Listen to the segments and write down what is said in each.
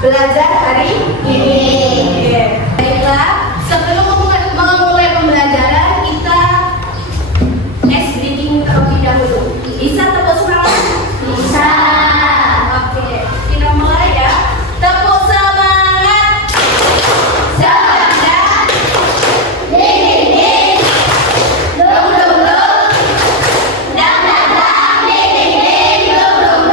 belajar hari ini. Oke. Baiklah, sebelum memulai pembelajaran kita ice breaking terlebih dahulu. Bisa tepuk semangat? Bisa. Oke, kita mulai ya. Tepuk semangat. Semangat. Ding. Dum. Dang. Ding. Dum.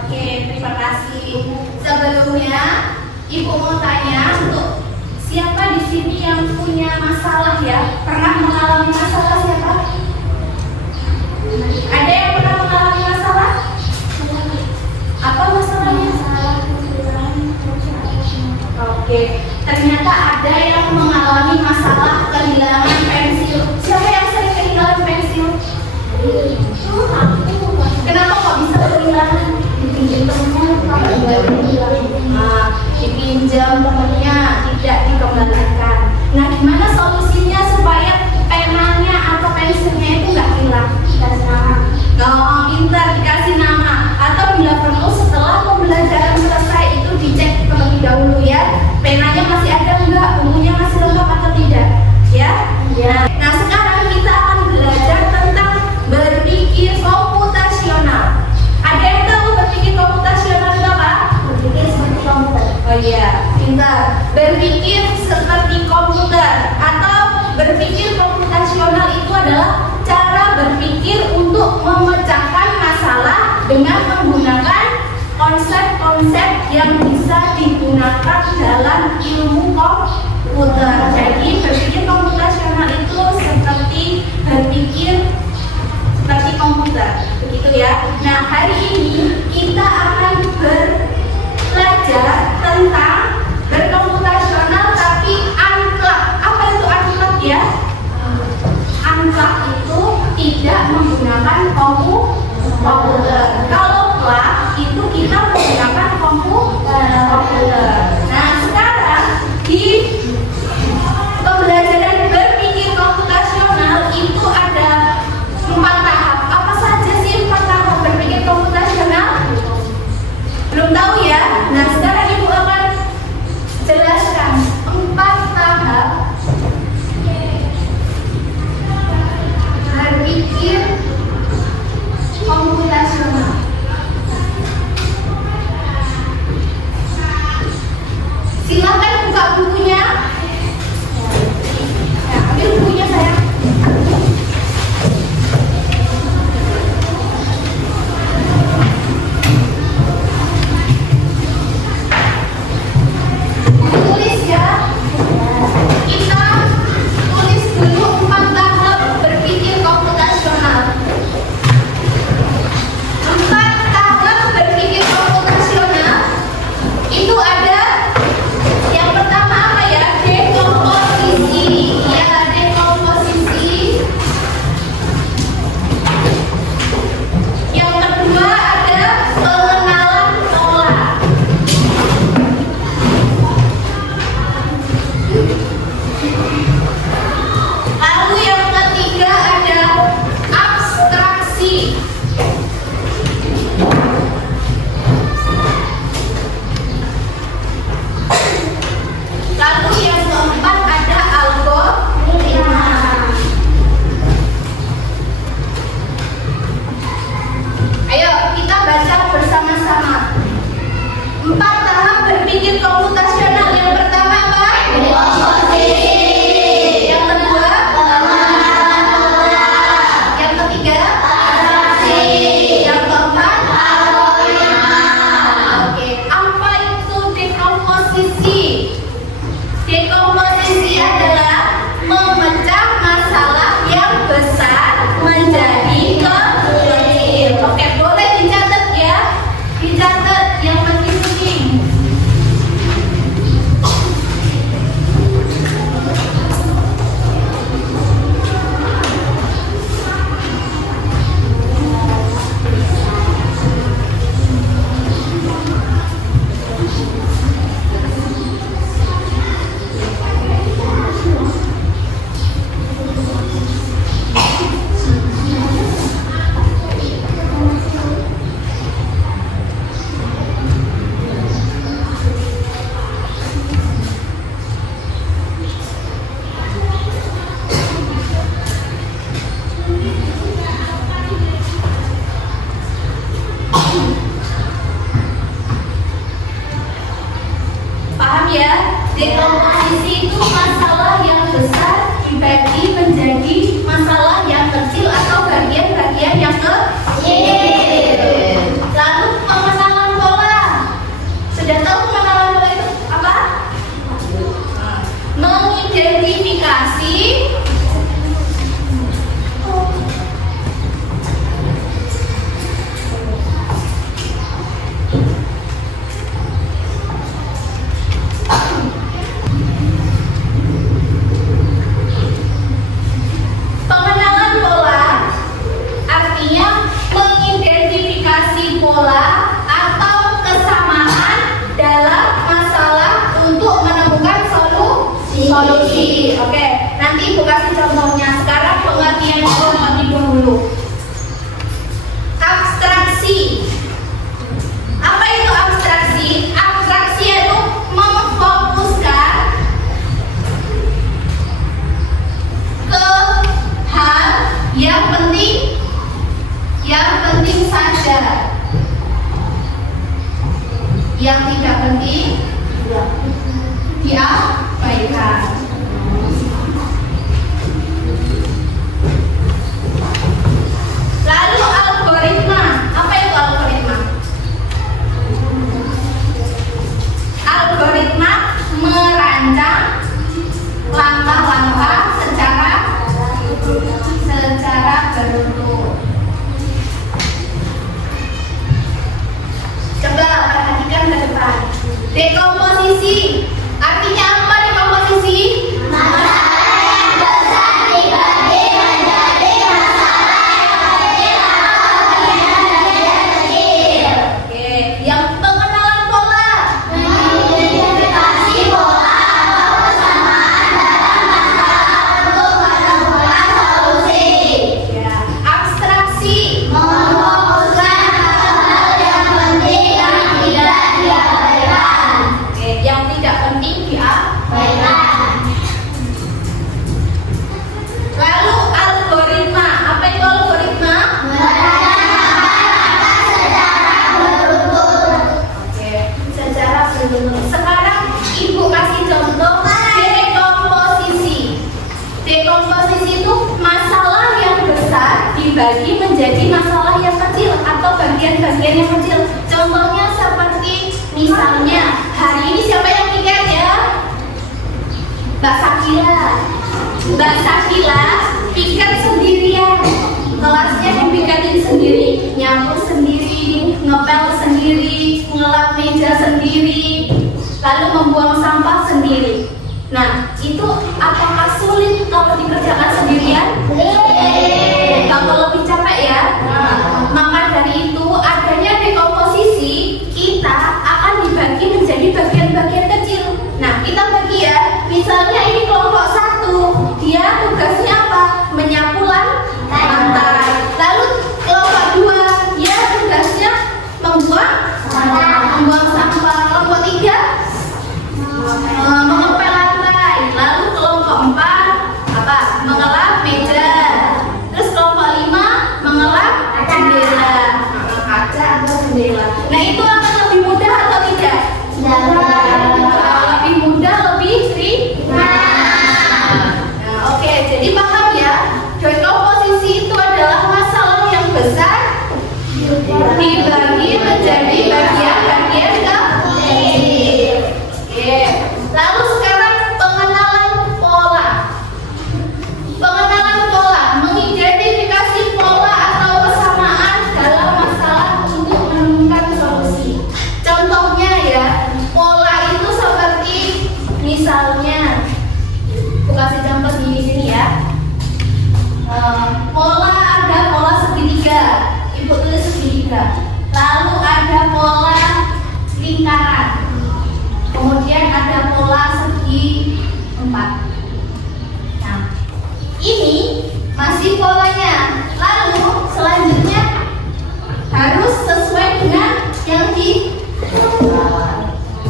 Oke, terima kasih. Sebelumnya, Ibu mau tanya untuk siapa di sini yang punya masalah ya? Pernah mengalami masalah siapa? Ada yang pernah mengalami masalah? Apa masalahnya? Oke, ternyata ada yang mengalami masalah kehilangan pensil. Siapa yang sering kehilangan pensil? Kenapa kok bisa kehilangan? Dipinjam temennya, dipinjam temennya, tidak dikembalikan. Nah, gimana solusinya supaya penanya atau pensilnya itu nggak hilang? Dikasih nama. Oh, pintar, dikasih nama. Atau bila perlu setelah pembelajaran selesai itu dicek terlebih dahulu ya. Penanya masih ada enggak? Bukunya masih lengkap atau tidak? Ya? Nah, sekarang kita akan belajar tentang berpikir komputasional. Ada yang tahu berpikir komputasional itu apa? Berpikir seperti komputer. Oh iya, pintar. Berpikir seperti komputer atau berpikir komputasional itu adalah cara berpikir untuk memecahkan masalah dengan menggunakan konsep-konsep yang bisa digunakan dalam ilmu komputer. Jadi berpikir komputasional itu seperti berpikir seperti komputer, begitu ya. Nah, hari ini kita akan belajar tentang berkomputasional tapi unplug. Apa itu unplug ya? Unplug itu tidak menggunakan komputer. Kalau plug itu kita menggunakan komputer. Nah, sekarang di pembelajaran berpikir komputasional itu ada 4 tahap. Apa saja sih 4 tahap berpikir komputasional ya? Dekomposisi itu masalah yang besar dibagi menjadi masalah yang kecil atau bagian-bagian yang kecil. Lalu pengenalan pola. Sudah tahu pengenalan pola itu apa? Mengidentifikasi pola atau kesamaan dalam masalah untuk menemukan solusi. Oke, nanti Ibu kasih contohnya. Sekarang pengertian terlebih dahulu. Abstraksi. Apa itu abstraksi? Abstraksi itu memfokuskan ke hal yang penting saja. Yang tidak penting diabaikan. Lalu algoritma. Apa itu algoritma? Algoritma merancang langkah-langkah secara beruntun. Coba perhatikan ke depan. Dekomposisi. Artinya apa dekomposisi? Masalah yang besar dibagi menjadi masalah yang kecil. Oke, yang pengenalan pola. Mengidentifikasi pola atau kesamaan dalam masalah untuk menemukan solusi. Ya, abstraksi. Memfokuskan hal yang penting yang tidak diabaikan. Oke, yang tidak penting diabaikan. Lalu algoritma. Apa itu algoritma? Merancang secara beruntun. Oke, secara beruntun. Sekarang Ibu kasih contoh dekomposisi. Dekomposisi itu masalah yang besar dibagi menjadi masalah yang kecil atau bagian-bagian yang kecil. Contohnya seperti misalnya hari ini siapa yang piket ya? Mbak Sakila. Mbak Sakila piket sendirian. Kelasnya dipiketin sendiri, nyapu sendiri, ngepel sendiri, ngelap meja sendiri, lalu membuang sampah sendiri. Nah, itu apakah sulit kalau dikerjakan sendirian? Kalau lebih capek ya. Maka dari itu adanya dekomposisi, kita akan dibagi menjadi bagian-bagian kecil. Nah, kita bagi ya. Misalnya ini kelompok 1, dia tugasnya apa? Menyapu lantai. Lalu kelompok 2, dia tugasnya membuang sampah. Kelompok 3 mengepel lantai. Lalu kelompok 4 apa? Mengelap meja. Terus kelompok 5 mengelap jendela. Kaca atau jendela. Nah, itu akan lebih mudah atau tidak? Lebih mudah, lebih ringan. Nah, oke, jadi paham ya? Dekomposisi itu adalah masalah yang besar dibagi menjadi bagian-bagian kecil. Oke. Lalu sekarang pengenalan pola. Pengenalan pola, mengidentifikasi pola atau kesamaan dalam masalah untuk menemukan solusi. Contohnya ya, pola itu seperti misalnya, aku kasih contoh di sini ya. Pola ada pola segitiga, Ibu tulis segitiga. Lalu ada pola lingkaran. Kemudian ada pola segi 4. Nah, ini masih polanya. Lalu selanjutnya harus sesuai dengan yang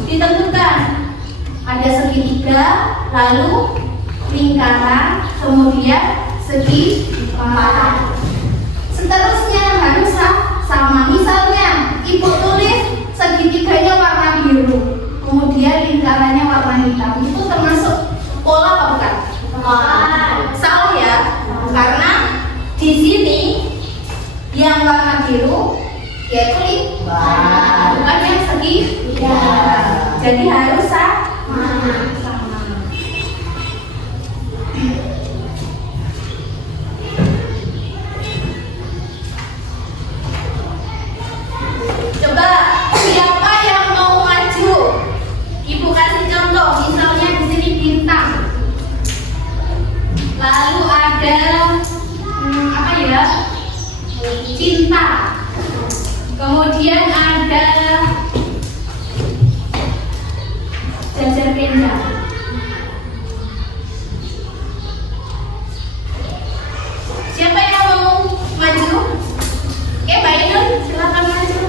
ditentukan. Ada segitiga, lalu lingkaran, kemudian segi 4. Seterusnya harus sama. Misalnya Ibu tulis segitiganya warna biru. kemudian lingkarannya warna hitam. Itu termasuk pola apa bukan? Salah ya, karena di sini yang warna biru yaitu lingkaran, bukan yang segitiga. Jadi harus sama. Coba siapa yang mau maju? Ibu kasih contoh, misalnya di sini bintang. Lalu ada apa ya? Cinta. Kemudian ada jajar penja. Siapa yang mau maju? Oke, Mbak Inul, silakan maju.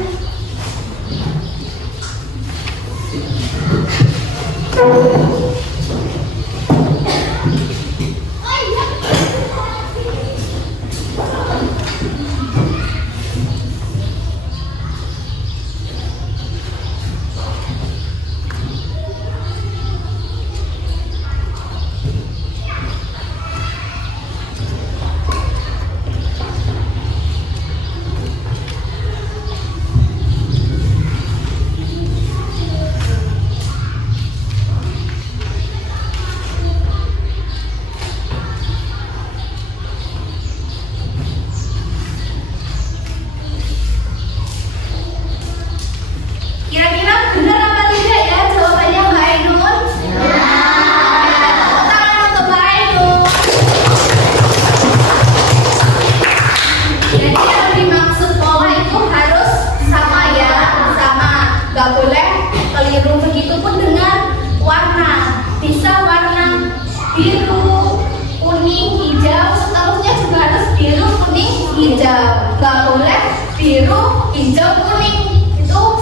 Kira-kira benar apa tidak ya jawabannya Mbak Ainun? Tepuk tangan untuk Mbak Ainun. Jadi yang dimaksud pola itu harus sama ya, sama. Gak boleh keliru. Begitupun dengan warna. Bisa warna biru, kuning, hijau. Seterusnya juga harus biru, kuning, hijau. Gak boleh biru, hijau, kuning. Itu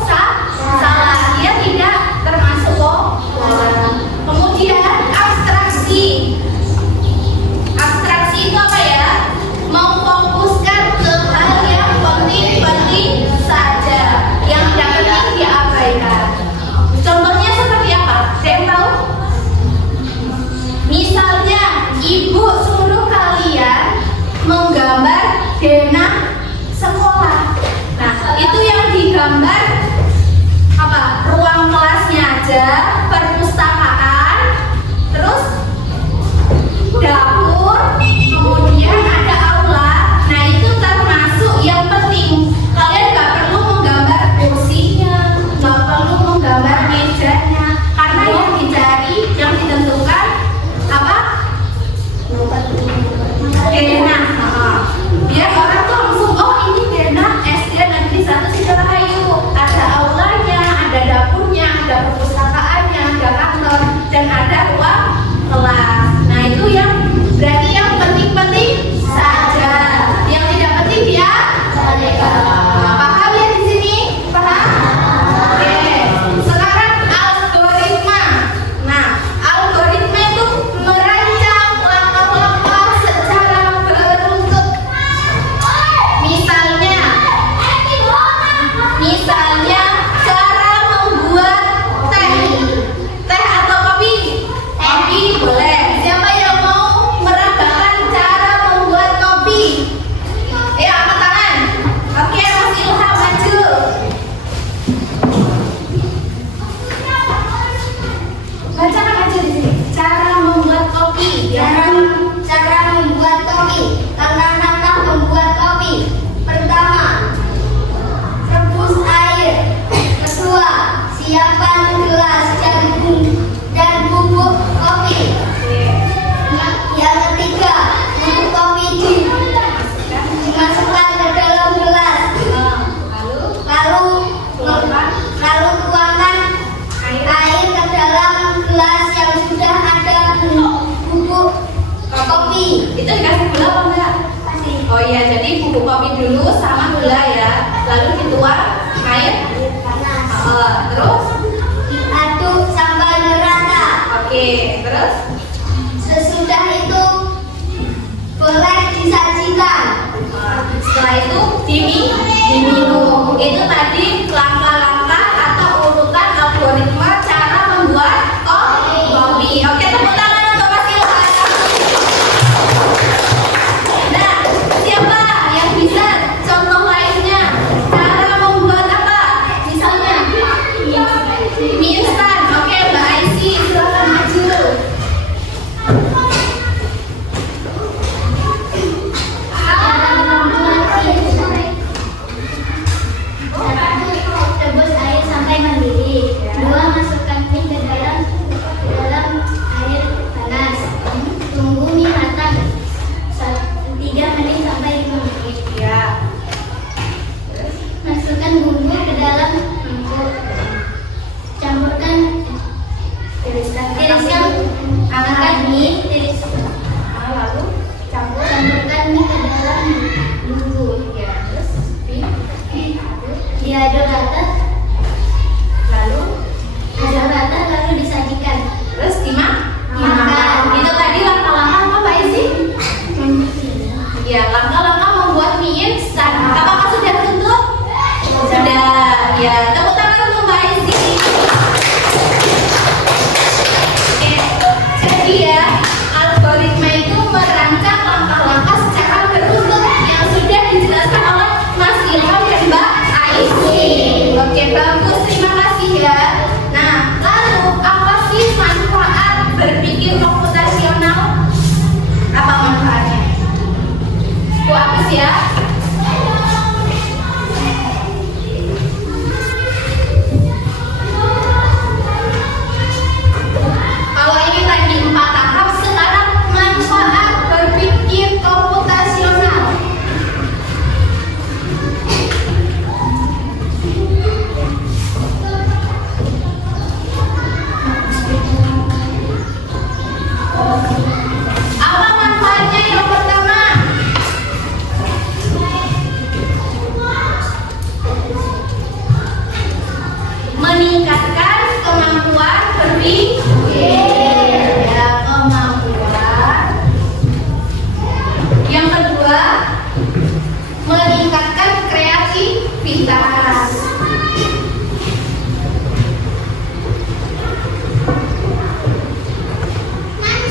salah, dia tidak termasuk pola. Kemudian abstraksi. Abstraksi itu apa ya? Memfokuskan ke hal yang penting-penting saja, yang tidak penting diabaikan. Contohnya seperti apa? Saya tahu. Misalnya ibu suruh kalian menggambar denah sekolah. Nah, itu yang digambar apa? Ruang kelasnya aja, perpustakaan, terus dapur, kemudian ada aula. Nah, itu termasuk yang penting. Kalian nggak perlu menggambar kursinya, nggak perlu menggambar mejanya, karena yang dicari, yang ditentukan apa? Denah. Biar orang tuh langsung, oh ini denah SD Negeri 1 Sidorahayu. Ada aulanya, ada dapurnya, ada perpustakaannya, ada kantor, dan ada ruang kelas. Nah, itu yang berarti yang penting-penting saja. Yang tidak penting ya. Paham ya di sini? Paham? Oke. Sekarang algoritma. Nah, algoritma itu merancang langkah-langkah secara beruntut. Misalnya cara membuat teh atau kopi. Kopi boleh. Siapa yang mau meragakan cara membuat kopi? Ya, angkat tangan. Oke, Mas Ilham maju. Bacakan aja di sini. Cara membuat kopi. Cara membuat kopi. Langkah-langkah membuat kopi. Pertama, rebus air. Kedua, siapkan gelas dan bubuk kopi. Yang ketiga, bubuk kopi dimasukkan ke dalam gelas. Lalu tuangkan air ke dalam gelas yang sudah ada bubuk kopi. Itu dikasih gula apa enggak? Oh iya, jadi bubuk kopi dulu sama gula ya. Lalu dituang air Panas. terus Diaduk sampai merata. oke, terus Sesudah itu boleh disajikan. setelah itu diminum. Itu tadi langkah-langkah atau urutan algoritma cara Jadi ya, algoritma itu merancang langkah-langkah secara beruntun yang sudah dijelaskan oleh Mas Ilham dan Mbak Aisyah. Oke, bagus, terima kasih ya. Nah, lalu apa sih manfaat berpikir komputasional? Apa manfaatnya? Bu Agus ya. Kalau ini tadi 4 tahap, sekarang manfaat berpikir komputasional. Apa manfaatnya yang pertama? Meningkatkan kemampuan berpikir. Ya, kemampuan. Yang kedua, meningkatkan kreativitas.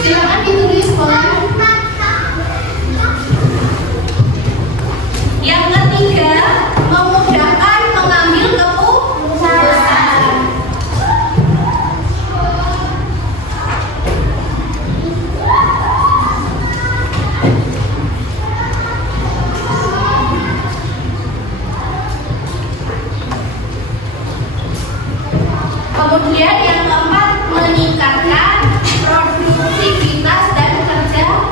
Silakan ditulis pola. Yang ketiga, memudahkan mengambil keputusan. Kemudian yang keempat, meningkatkan produktivitas dan kerja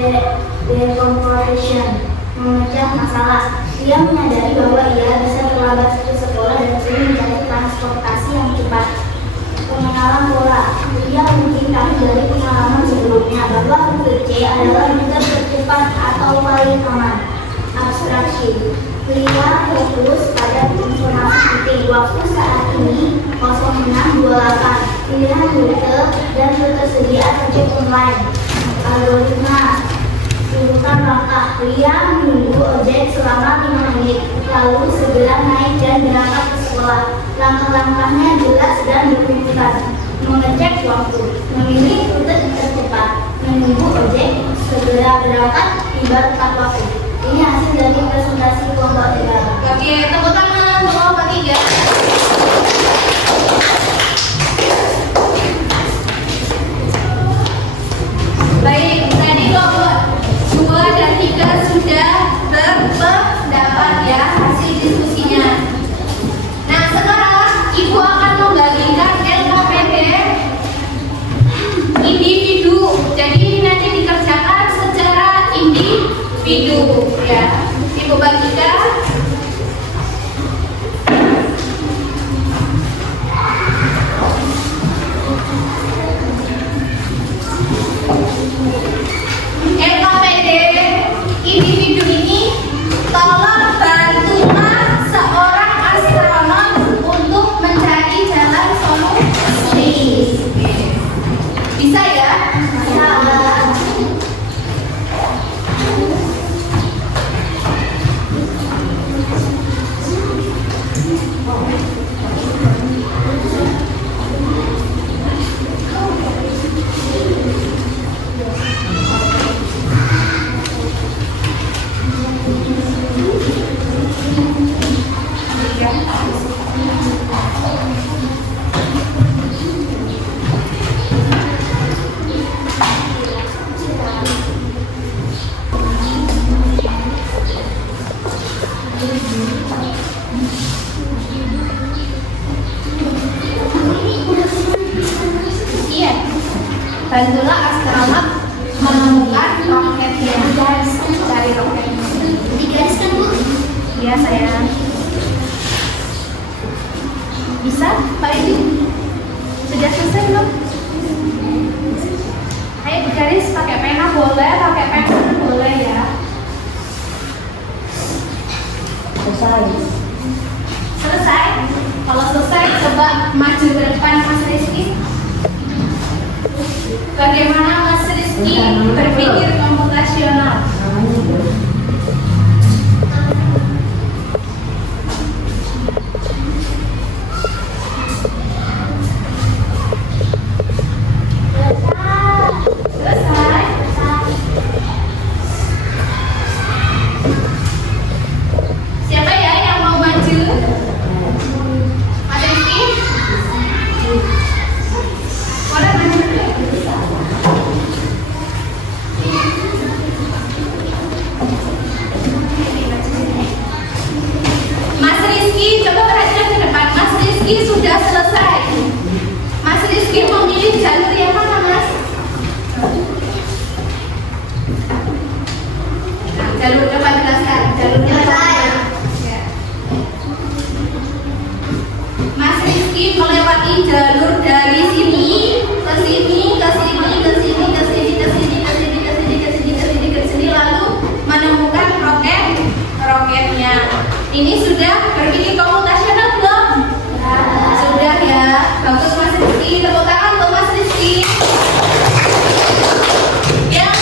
decomposition, memecah masalah. Ia menyadari bahwa ia bisa terlambat ke sekolah dan sering mencari transportasi yang cepat. Pengenalan pola. Ia mungkin dari pengalaman sebelumnya bahwa rute C adalah rute tercepat atau paling aman. Abstraksi. Pria fokus pada informasi penting. Waktu saat ini 06.28. Pilihan rute dan rute sedia tercek online. Algoritma. Urutan langkah. Pria menunggu ojek selama 5 menit, lalu segera naik dan berangkat ke sekolah. Langkah-langkahnya jelas dan dokumentan. Mengecek waktu, memilih rute tercepat, menunggu ojek, segera berangkat, tiba tepat waktu. Ini hasil dari presentasi kelompok 3. Oke, tepuk tangan untuk kelompok 3. Baik, tadi kelompok 2 dan 3 sudah berpendapat ya hasil diskusinya. Nah, sekarang Ibu akan membagikan LKPD individu. Jadi ini nanti dikerjakan secara individu ya. Ibu bagikan. LKPD individu ini tolong bantulah seorang astronom untuk mencari jalan solusi. Bisa ya? Bisa. Iya. Bantulah astronom menemukan roketnya. Cari roketnya. Digariskan, Bu. Iya sayang. Bisa Pak Edi? Sudah selesai belum? Ayo bergaris pakai pena boleh, pakai pensil boleh ya. Selesai. Kalau selesai coba maju ke depan Mas Rizky. Bagaimana Mas Rizky berpikir komputasional? Selesai. Siapa ya yang mau maju? Mas Rizky? Boleh maju dulu? Mas Rizky, coba perhatikan ke depan. Mas Rizky sudah selesai. Mas Rizky memilih jalur yang mana, Mas? Nah, jalur depan jelaskan. Jalurnya Selesai. ya. Mas Rizky melewati jalur dari sini ke sini, ke sini, ke sini, ke sini, ke sini, ke sini, ke sini, ke sini, ke sini, ke sini, lalu menemukan roketnya. Ini sudah berpikir komputasional belum? Sudah ya. Bagus Mas Rizky. Tepuk tangan untuk Mas Rizky. Yang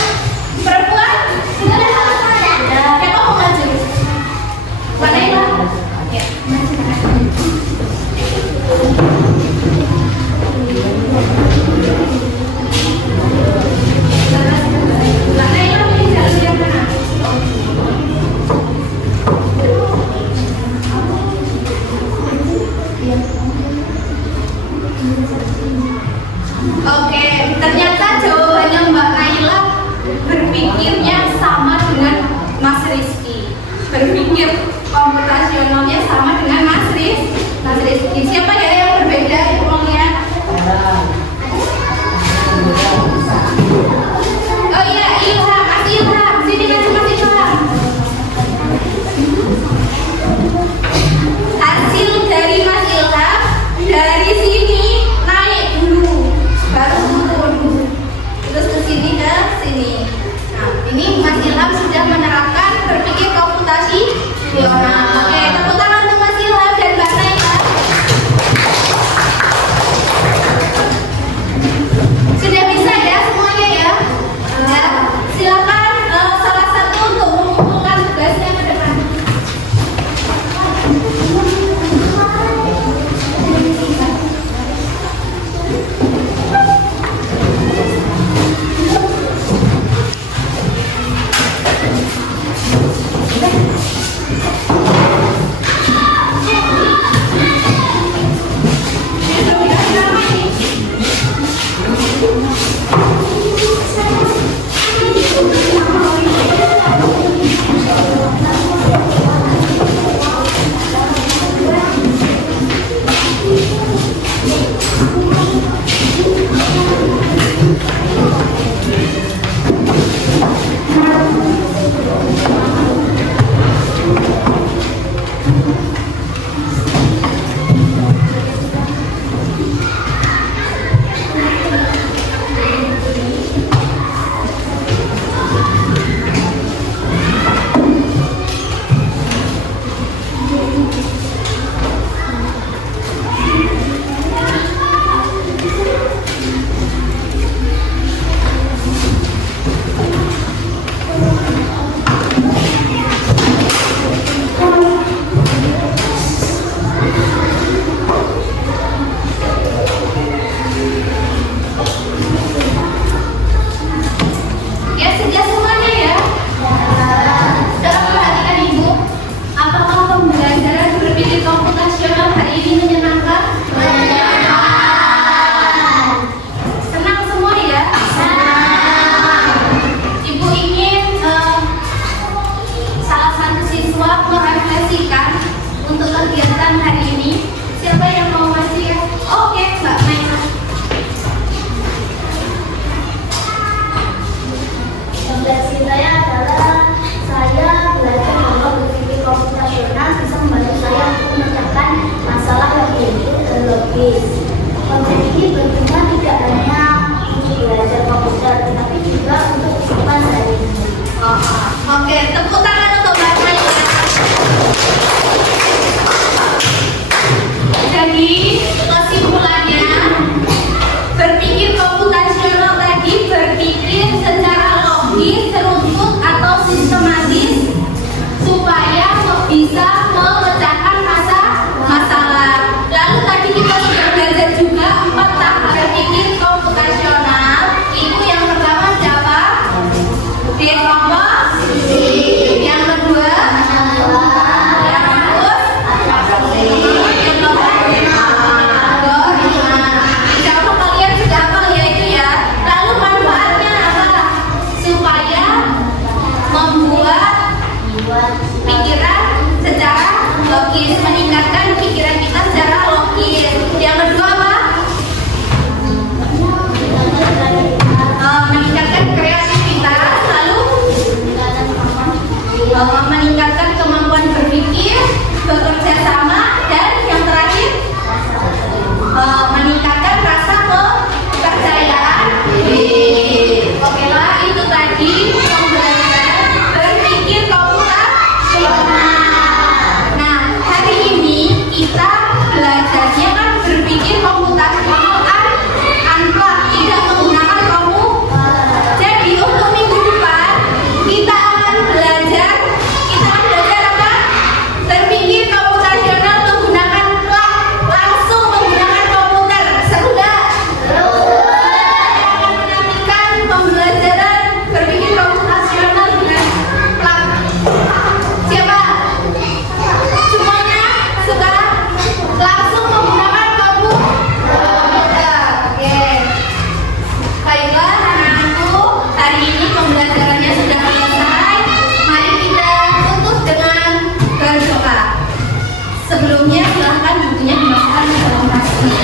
perempuan sudah selesai. Siapa mau maju? Mana yang? Ya, maju. Mana yang pilih jalur yang mana? Oke, ternyata jawabannya Mbak Naila berpikirnya sama dengan Mas Rizky. Berpikir komputasionalnya sama dengan Mas Rizky. Siapa ya yang berbeda? Ibu mau lihat? Oh iya, Ilham. Mas logis. Konsep ini berguna tidak hanya untuk belajar komputer, tetapi juga untuk kehidupan sehari-hari. Oke, tepuk tangan untuk Mbak Maya. Jadi, kesimpulannya, berpikir komputasional tadi berpikir secara logis, teruntut atau sistematis supaya bisa memecahkan masalah. Lalu tadi kita sudah belajar juga 4 tahap berpikir komputasional. Itu yang pertama siapa? Dekomposisi. Yang kedua, siapa kalian sudah hafal ya itu ya. Lalu manfaatnya apa? Supaya membuat pikiran secara logis, meningkatkan pikiran kita secara logis. Yang kedua apa? Meningkatkan kreativitas, lalu meningkatkan kemampuan berpikir, bekerja sama, dan yang terakhir meningkatkan rasa kepercayaan diri. Oke lah, itu tadi pembelajaran berpikir komputasional. Nah, hari ini kita belajarnya kan berpikir komputasional unplug, tidak menggunakan komputer. Jadi untuk minggu depan kita akan belajar apa? Berpikir komputasional menggunakan plug, langsung menggunakan komputer. Seru nggak? Akan menantikan pembelajaran berpikir komputasional dengan plug. Siapa? Semuanya suka langsung menggunakan komputer. Oke. Baiklah anak-anakku, hari ini pembelajarannya sudah selesai. Mari kita tutup dengan berdoa. Sebelumnya silahkan bukunya dimasukkan ke dalam plastik.